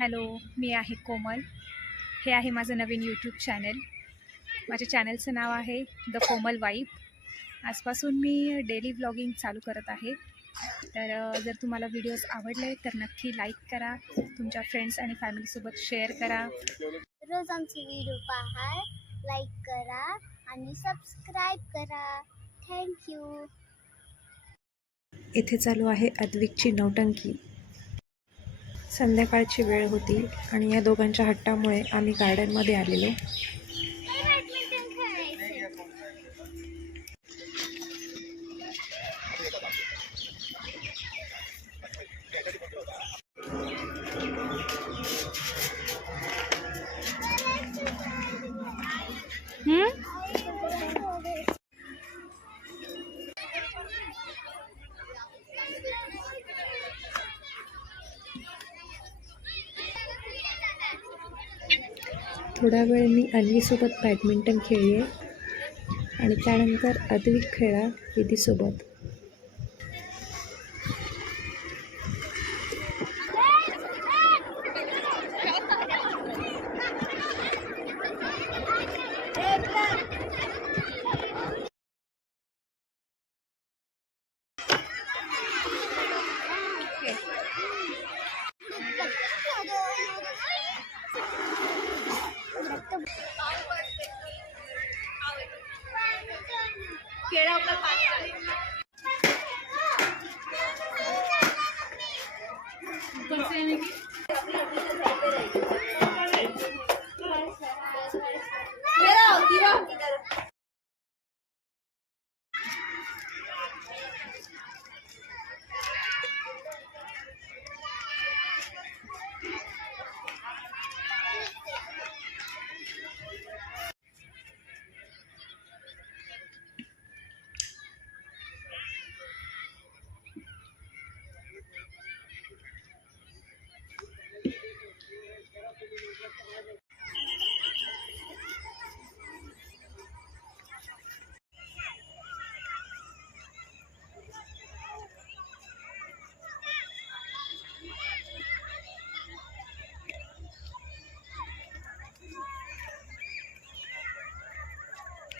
Hello, मी आहे कोमल. हे आहे माझं नवीन यूट्यूब चॅनल. माझ्या चॅनलचं नाव आहे द कोमल वाईब. आजपासून मी डेली व्लॉगिंग चालू करत आहे. तर जर तुम्हाला व्हिडिओज आवडले तर नक्की लाईक करा, तुमच्या फ्रेंड्स आणि फॅमिलीसोबत शेअर करा. रोज आमचे व्हिडिओ पहा, लाईक करा आणि सबस्क्राईब करा. थँक्यू. इथे चालू आहे अद्विकची नौटंकी. संध्याकाळची वेळ होती आणि या दोघांच्या हट्टामुळे आम्ही गार्डनमध्ये आलेलो. बॅडमिंटन खेळायचं. थोडा वेळ मी अन्वीसोबत बॅडमिंटन खेळली आणि त्यानंतर अद्विक खेळला विधीसोबत.